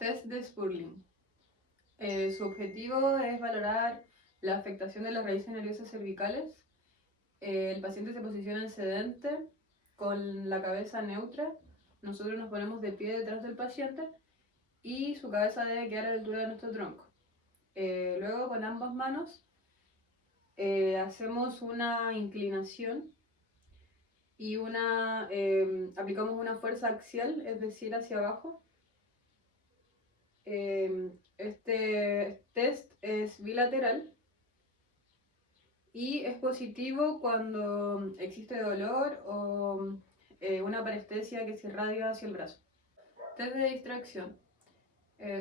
Test de Spurling. Su objetivo es valorar la afectación de las raíces nerviosas cervicales. El paciente se posiciona en sedente con la cabeza neutra. Nosotros nos ponemos de pie detrás del paciente y su cabeza debe quedar a la altura de nuestro tronco. Luego, con ambas manos, hacemos una inclinación y aplicamos una fuerza axial, es decir, hacia abajo. Este test es bilateral y es positivo cuando existe dolor o una parestesia que se irradia hacia el brazo. Test de distracción.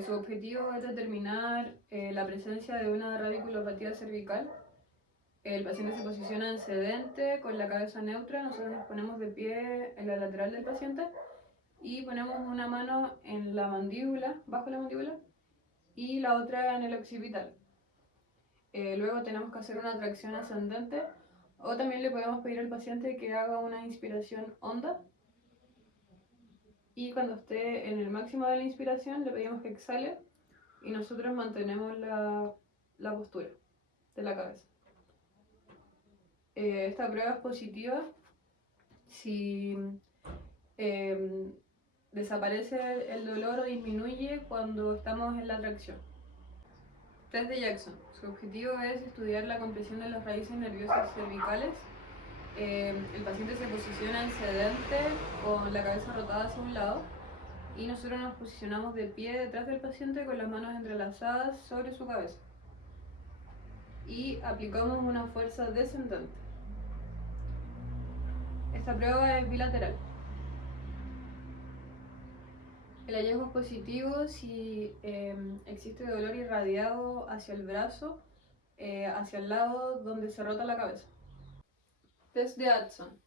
Su objetivo es determinar la presencia de una radiculopatía cervical. El paciente se posiciona en sedente con la cabeza neutra. Nosotros nos ponemos de pie en la lateral del paciente y ponemos una mano en la mandíbula, bajo la mandíbula, y la otra en el occipital. Luego tenemos que hacer una tracción ascendente, o también le podemos pedir al paciente que haga una inspiración honda, y cuando esté en el máximo de la inspiración le pedimos que exhale y nosotros mantenemos la postura de la cabeza. Esta prueba es positiva si desaparece el dolor o disminuye cuando estamos en la tracción. Test de Jackson. Su objetivo es estudiar la compresión de las raíces nerviosas cervicales. El paciente se posiciona en sedente con la cabeza rotada hacia un lado y nosotros nos posicionamos de pie detrás del paciente con las manos entrelazadas sobre su cabeza y aplicamos una fuerza descendente. Esta prueba es bilateral. El hallazgo es positivo si existe dolor irradiado hacia el brazo, hacia el lado donde se rota la cabeza. Test de Addison.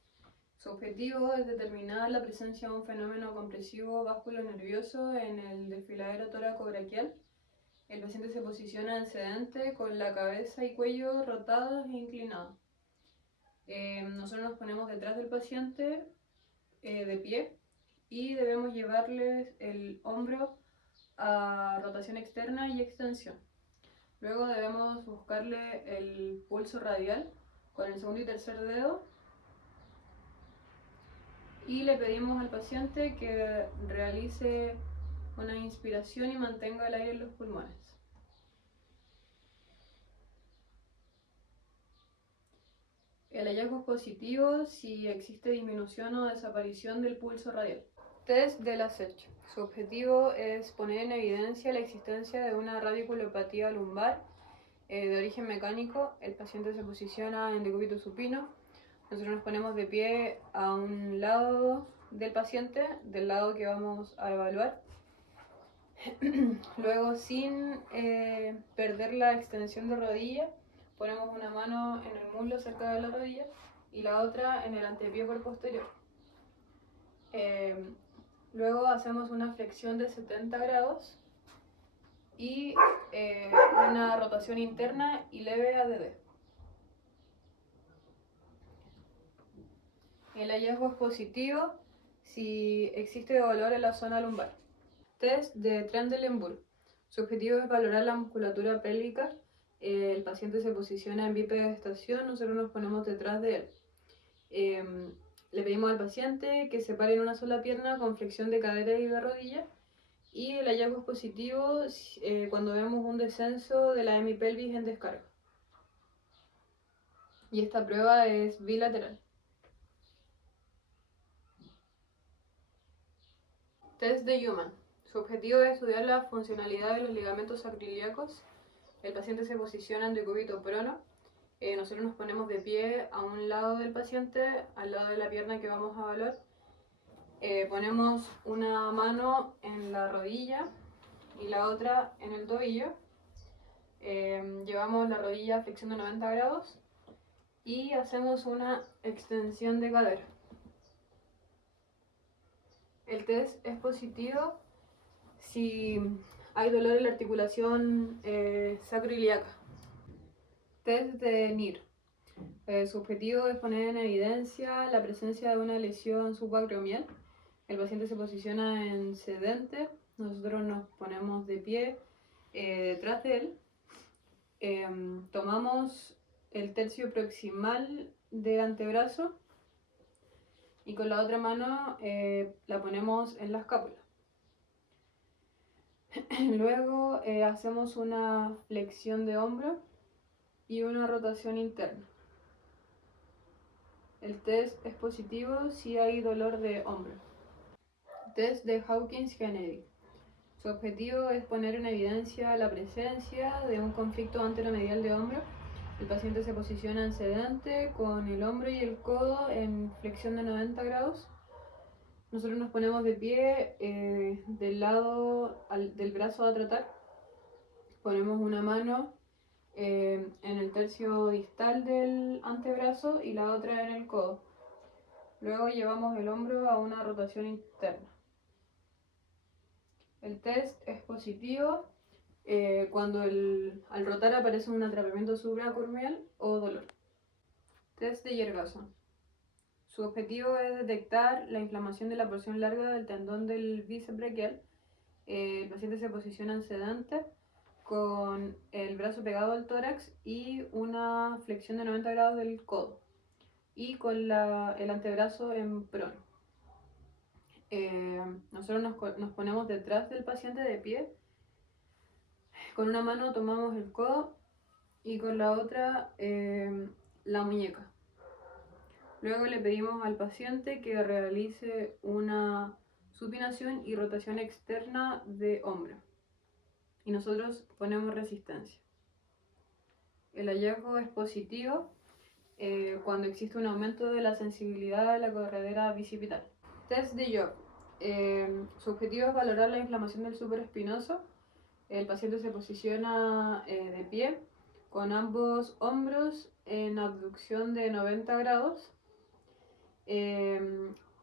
Su objetivo es determinar la presencia de un fenómeno compresivo vasculonervioso en el desfiladero tóraco-braquial. El paciente se posiciona en sedente con la cabeza y cuello rotados e inclinados. Nosotros nos ponemos detrás del paciente de pie y debemos llevarles el hombro a rotación externa y extensión. Luego debemos buscarle el pulso radial con el segundo y tercer dedo y le pedimos al paciente que realice una inspiración y mantenga el aire en los pulmones. El hallazgo es positivo si existe disminución o desaparición del pulso radial. Test de Lascelles. Su objetivo es poner en evidencia la existencia de una radiculopatía lumbar de origen mecánico. El paciente se posiciona en decúbito supino. Nosotros nos ponemos de pie a un lado del paciente, del lado que vamos a evaluar. Luego, sin perder la extensión de rodilla, ponemos una mano en el muslo cerca de la rodilla y la otra en el antepié por posterior. Luego hacemos una flexión de 70 grados y una rotación interna y leve ADD. El hallazgo es positivo si existe dolor en la zona lumbar. Test de Trendelenburg. Su objetivo es valorar la musculatura pélvica. El paciente se posiciona en bipedestación, nosotros nos ponemos detrás de él. Le pedimos al paciente que se pare en una sola pierna con flexión de cadera y de rodilla. Y el hallazgo es positivo cuando vemos un descenso de la hemipelvis en descarga. Y esta prueba es bilateral. Test de Human. Su objetivo es estudiar la funcionalidad de los ligamentos sacroiliacos. El paciente se posiciona en decúbito prono. Nosotros nos ponemos de pie a un lado del paciente, al lado de la pierna que vamos a evaluar. Ponemos una mano en la rodilla y la otra en el tobillo. Llevamos la rodilla a flexión de 90 grados y hacemos una extensión de cadera. El test es positivo si hay dolor en la articulación sacroiliaca. Test de NIR. Su objetivo es poner en evidencia la presencia de una lesión subacromial. El paciente se posiciona en sedente. nosotros nos ponemos de pie detrás de él, tomamos el tercio proximal del antebrazo y con la otra mano la ponemos en la escápula. Luego hacemos una flexión de hombro y una rotación interna. El test es positivo si hay dolor de hombro. Test de Hawkins-Kennedy. Su objetivo es poner en evidencia la presencia de un conflicto anteromedial de hombro. El paciente se posiciona en sedente con el hombro y el codo en flexión de 90 grados. Nosotros nos ponemos de pie del lado del brazo a tratar. Ponemos una mano en el tercio distal del antebrazo y la otra en el codo. Luego llevamos el hombro a una rotación interna. El test es positivo cuando al rotar aparece un atrapamiento supracurvial o dolor. Test de Yergason. Su objetivo es detectar la inflamación de la porción larga del tendón del bíceps braquial. El paciente se posiciona en sedente con el brazo pegado al tórax y una flexión de 90 grados del codo y con el antebrazo en prono. Nosotros nos ponemos detrás del paciente de pie. Con una mano tomamos el codo y con la otra la muñeca. Luego le pedimos al paciente que realice una supinación y rotación externa de hombro. Y nosotros ponemos resistencia. El hallazgo es positivo cuando existe un aumento de la sensibilidad de la corredera bicipital. Test de York. Su objetivo es valorar la inflamación del supraespinoso. El paciente se posiciona de pie con ambos hombros en abducción de 90 grados,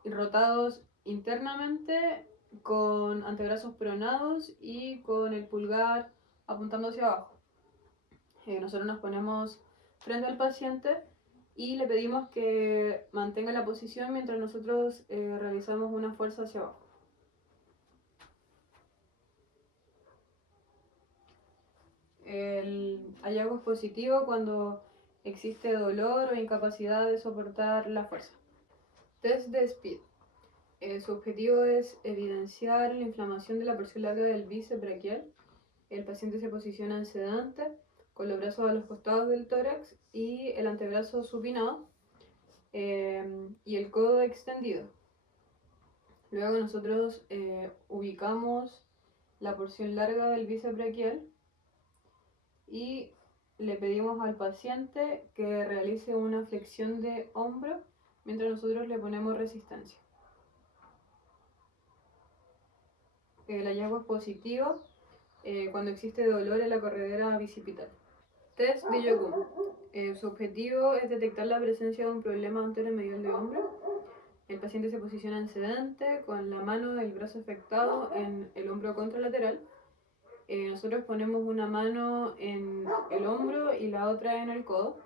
rotados internamente con antebrazos pronados y con el pulgar apuntando hacia abajo. Nosotros nos ponemos frente al paciente y le pedimos que mantenga la posición mientras nosotros realizamos una fuerza hacia abajo. El hallazgo es positivo cuando existe dolor o incapacidad de soportar la fuerza. Test de Speed. Su objetivo es evidenciar la inflamación de la porción larga del bíceps braquial. El paciente se posiciona en sedante con los brazos a los costados del tórax y el antebrazo supinado y el codo extendido. Luego nosotros ubicamos la porción larga del bíceps braquial y le pedimos al paciente que realice una flexión de hombro mientras nosotros le ponemos resistencia. El hallazgo es positivo cuando existe dolor en la corredera bicipital. Test de Yokun. Su objetivo es detectar la presencia de un problema anteromedial de hombro. El paciente se posiciona en sedente con la mano del brazo afectado en el hombro contralateral. Nosotros ponemos una mano en el hombro y la otra en el codo.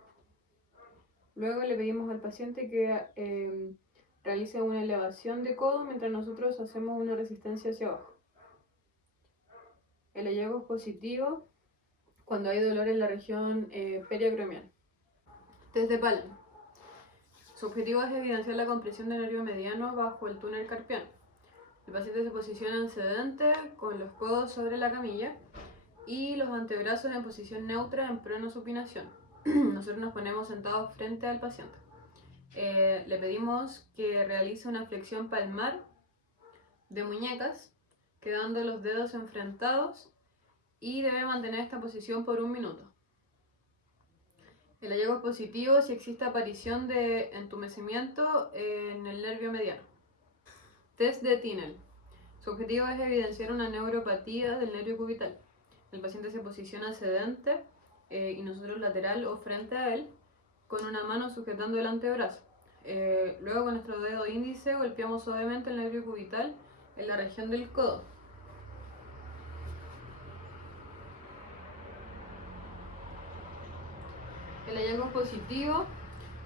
Luego le pedimos al paciente que realice una elevación de codo mientras nosotros hacemos una resistencia hacia abajo. El hallazgo es positivo cuando hay dolor en la región periacromial. Test de Palm. Su objetivo es evidenciar la compresión del nervio mediano bajo el túnel carpiano. El paciente se posiciona en sedente con los codos sobre la camilla y los antebrazos en posición neutra en pronosupinación. Nosotros nos ponemos sentados frente al paciente. Le pedimos que realice una flexión palmar de muñecas, quedando los dedos enfrentados, y debe mantener esta posición por 1 minuto. El hallazgo es positivo si existe aparición de entumecimiento en el nervio mediano. Test de Tinel. Su objetivo es evidenciar una neuropatía del nervio cubital. El paciente se posiciona sedente y nosotros lateral o frente a él con una mano sujetando el antebrazo. Luego con nuestro dedo índice golpeamos suavemente el nervio cubital en la región del codo. El hallazgo es positivo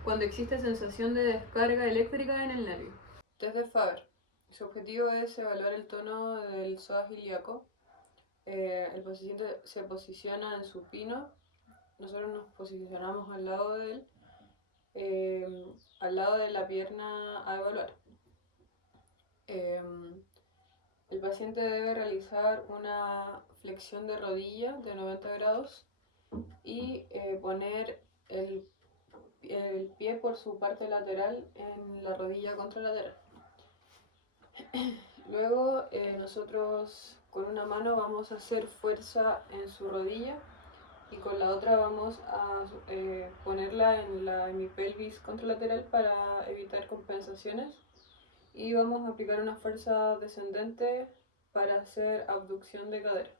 cuando existe sensación de descarga eléctrica en el nervio. Test de Faber. Su objetivo es evaluar el tono del psoas ilíaco. El paciente se posiciona en supino, nosotros nos posicionamos al lado de él, al lado de la pierna a evaluar. El paciente debe realizar una flexión de rodilla de 90 grados y poner el pie por su parte lateral en la rodilla contralateral. Luego nosotros con una mano vamos a hacer fuerza en su rodilla y con la otra vamos a ponerla en la hemipelvis contralateral para evitar compensaciones y vamos a aplicar una fuerza descendente para hacer abducción de cadera.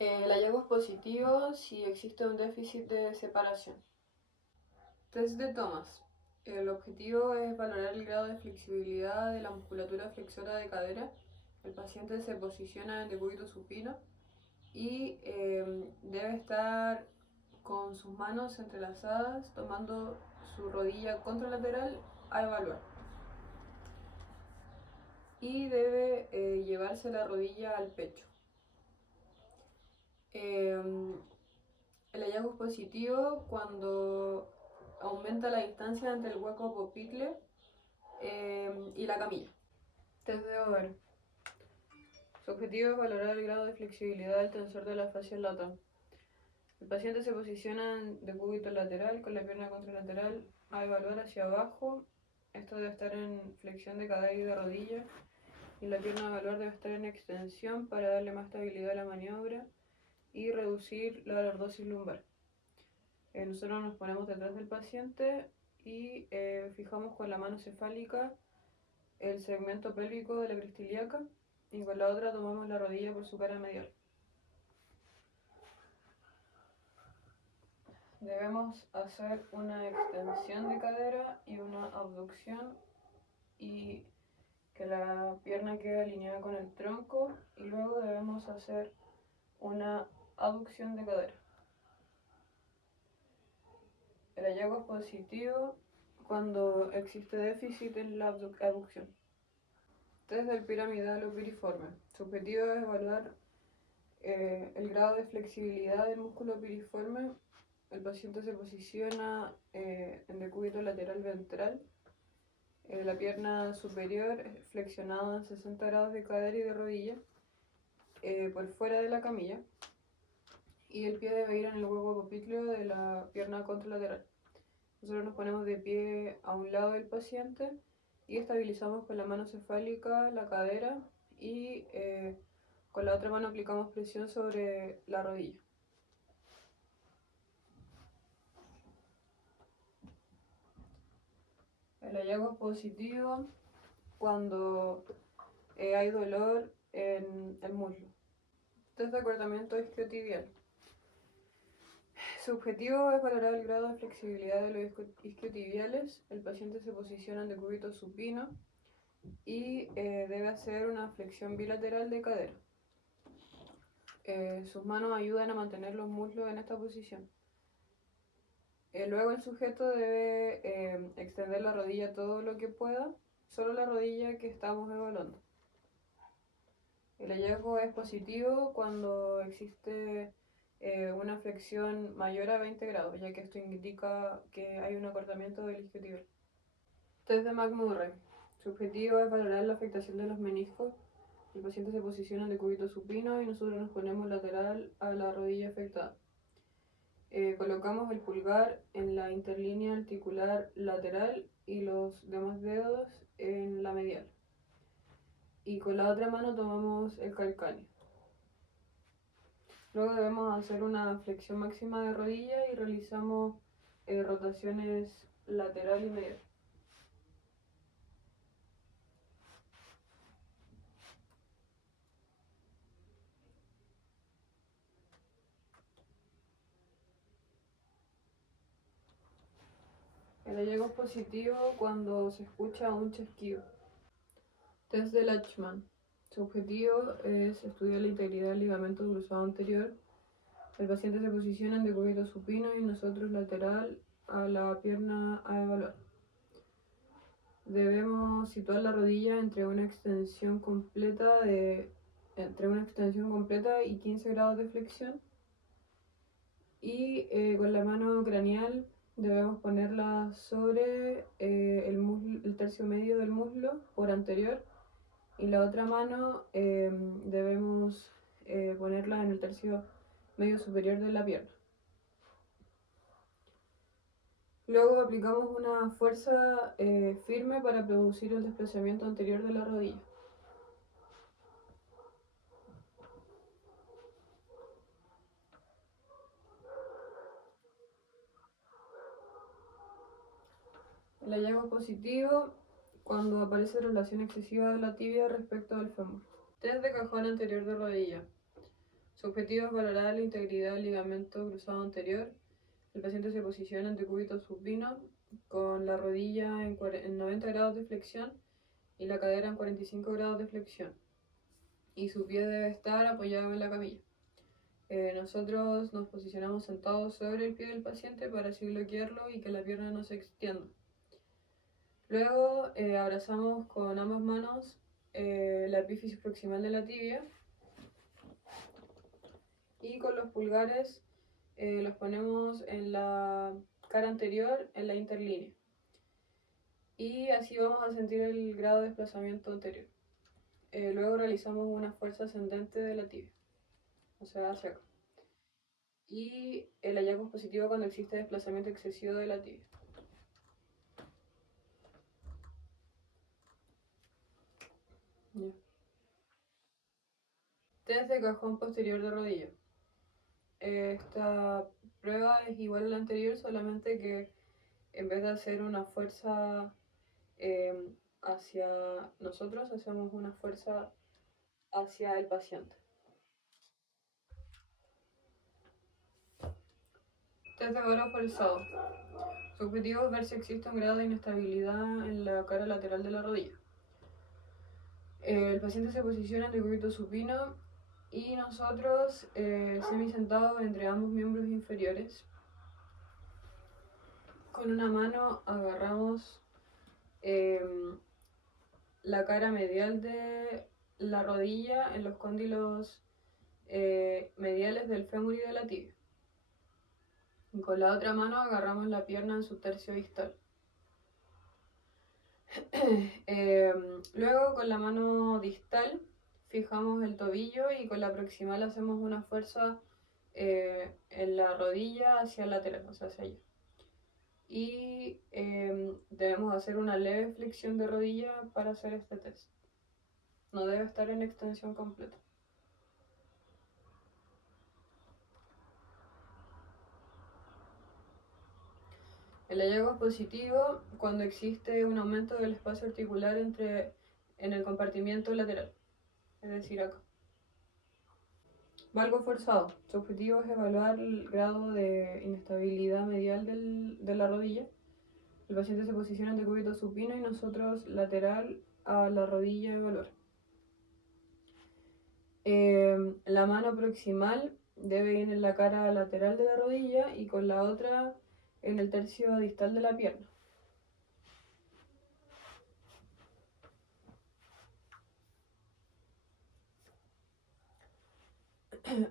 El hallazgo es positivo si existe un déficit de separación. Test de Thomas. El objetivo es valorar el grado de flexibilidad de la musculatura flexora de cadera. El paciente se posiciona en decúbito supino y debe estar con sus manos entrelazadas, tomando su rodilla contralateral a evaluar. Y debe llevarse la rodilla al pecho. El hallazgo es positivo cuando aumenta la distancia entre el hueco popitle y la camilla. Test de Over. Su objetivo es valorar el grado de flexibilidad del tensor de la fascia lata. El paciente se posiciona en decúbito lateral con la pierna contralateral a evaluar hacia abajo. Esto debe estar en flexión de cadera y de rodilla. Y la pierna a evaluar debe estar en extensión para darle más estabilidad a la maniobra y reducir la lordosis lumbar. Nosotros nos ponemos detrás del paciente y fijamos con la mano cefálica el segmento pélvico de la cresta ilíaca y con la otra tomamos la rodilla por su cara medial. Debemos hacer una extensión de cadera y una abducción y que la pierna quede alineada con el tronco y luego debemos hacer una aducción de cadera. El hallazgo es positivo cuando existe déficit en la abducción. Test del piramidal o piriforme. Su objetivo es evaluar el grado de flexibilidad del músculo piriforme. El paciente se posiciona en decúbito lateral ventral. La pierna superior flexionada en 60 grados de cadera y de rodilla por fuera de la camilla. Y el pie debe ir en el hueco popliteo de la pierna contralateral. Nosotros nos ponemos de pie a un lado del paciente y estabilizamos con la mano cefálica la cadera y con la otra mano aplicamos presión sobre la rodilla. El hallazgo es positivo cuando hay dolor en el muslo. Test de acortamiento isquiotibial. Su objetivo es valorar el grado de flexibilidad de los isquiotibiales. El paciente se posiciona en decúbito supino y debe hacer una flexión bilateral de cadera. Sus manos ayudan a mantener los muslos en esta posición. Luego el sujeto debe extender la rodilla todo lo que pueda, solo la rodilla que estamos evaluando. El hallazgo es positivo cuando existe una flexión mayor a 20 grados, ya que esto indica que hay un acortamiento del isquiotibial. Test de McMurray. Su objetivo es valorar la afectación de los meniscos. El paciente se posiciona en decúbito supino y nosotros nos ponemos lateral a la rodilla afectada. Colocamos el pulgar en la interlínea articular lateral y los demás dedos en la medial. Y con la otra mano tomamos el calcáneo. Luego debemos hacer una flexión máxima de rodilla y realizamos rotaciones lateral y medial. El hallazgo es positivo cuando se escucha un chasquido. Test de Lachman. Su objetivo es estudiar la integridad del ligamento cruzado anterior. El paciente se posiciona en decúbito supino y nosotros lateral a la pierna a evaluar. Debemos situar la rodilla entre una extensión completa y 15 grados de flexión. Y con la mano craneal debemos ponerla sobre el tercio medio del muslo por anterior, y la otra mano debemos ponerla en el tercio medio superior de la pierna. Luego aplicamos una fuerza firme para producir el desplazamiento anterior de la rodilla. El hallazgo positivo cuando aparece relación excesiva de la tibia respecto del fémur. Test de cajón anterior de rodilla. Su objetivo es valorar la integridad del ligamento cruzado anterior. El paciente se posiciona en decúbito supino con la rodilla en 90 grados de flexión y la cadera en 45 grados de flexión. Y su pie debe estar apoyado en la camilla. Nosotros nos posicionamos sentados sobre el pie del paciente para así bloquearlo y que la pierna no se extienda. Luego abrazamos con ambas manos la epífisis proximal de la tibia y con los pulgares los ponemos en la cara anterior, en la interlínea. Y así vamos a sentir el grado de desplazamiento anterior. Luego realizamos una fuerza ascendente de la tibia, o sea, hacia acá. Y el hallazgo es positivo cuando existe desplazamiento excesivo de la tibia. Ya. Test de cajón posterior de rodilla. Esta prueba es igual a la anterior, solamente que en vez de hacer una fuerza hacia nosotros, hacemos una fuerza hacia el paciente. Test de valor forzado. Su objetivo es ver si existe un grado de inestabilidad en la cara lateral de la rodilla. El paciente se posiciona en decúbito supino y nosotros semisentados entre ambos miembros inferiores. Con una mano agarramos la cara medial de la rodilla en los cóndilos mediales del fémur y de la tibia. Y con la otra mano agarramos la pierna en su tercio distal. Luego con la mano distal fijamos el tobillo y con la proximal hacemos una fuerza en la rodilla hacia el lateral, o sea, hacia allá. Y debemos hacer una leve flexión de rodilla para hacer este test. No debe estar en extensión completa. El hallazgo es positivo cuando existe un aumento del espacio articular en el compartimiento lateral, es decir, acá. Valgo forzado. Su objetivo es evaluar el grado de inestabilidad medial de la rodilla. El paciente se posiciona en decúbito supino y nosotros lateral a la rodilla a evaluar. La mano proximal debe ir en la cara lateral de la rodilla y con la otra en el tercio distal de la pierna.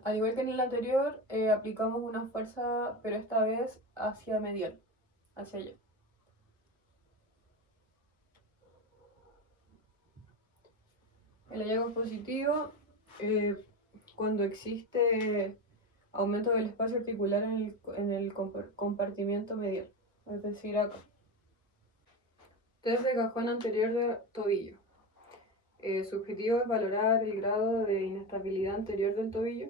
Al igual que en el anterior, aplicamos una fuerza, pero esta vez hacia medial, hacia allá. El hallazgo es positivo cuando existe aumento del espacio articular en el compartimiento medial, es decir, acá. Test de cajón anterior de tobillo. Su objetivo es valorar el grado de inestabilidad anterior del tobillo.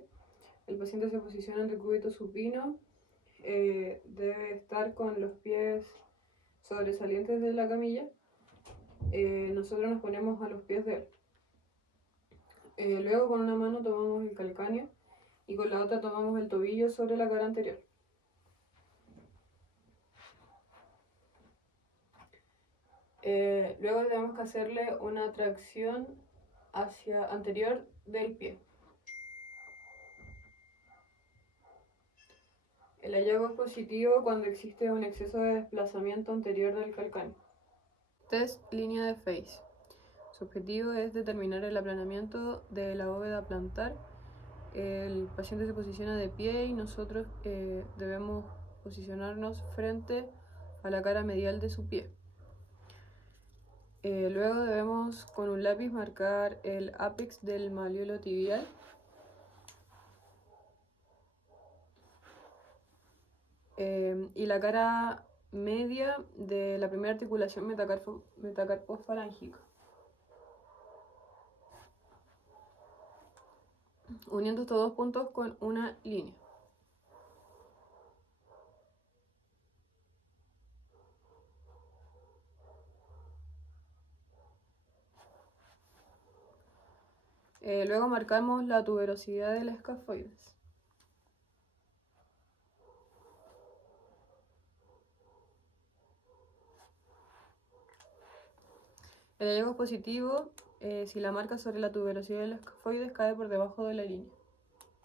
El paciente se posiciona en decúbito supino, debe estar con los pies sobresalientes de la camilla. Nosotros nos ponemos a los pies de él. Luego con una mano tomamos el calcáneo y con la otra tomamos el tobillo sobre la cara anterior. Luego tenemos que hacerle una tracción hacia anterior del pie. El hallazgo es positivo cuando existe un exceso de desplazamiento anterior del calcáneo. Test línea de Face. Su objetivo es determinar el aplanamiento de la bóveda plantar. El paciente se posiciona de pie y nosotros debemos posicionarnos frente a la cara medial de su pie. Luego debemos con un lápiz marcar el ápex del malleolo tibial. Y la cara media de la primera articulación metacarpofalángica, uniendo estos dos puntos con una línea. Luego marcamos la tuberosidad del escafoides. El hallazgo es positivo si la marca sobre la tuberosidad del escafoides cae por debajo de la línea.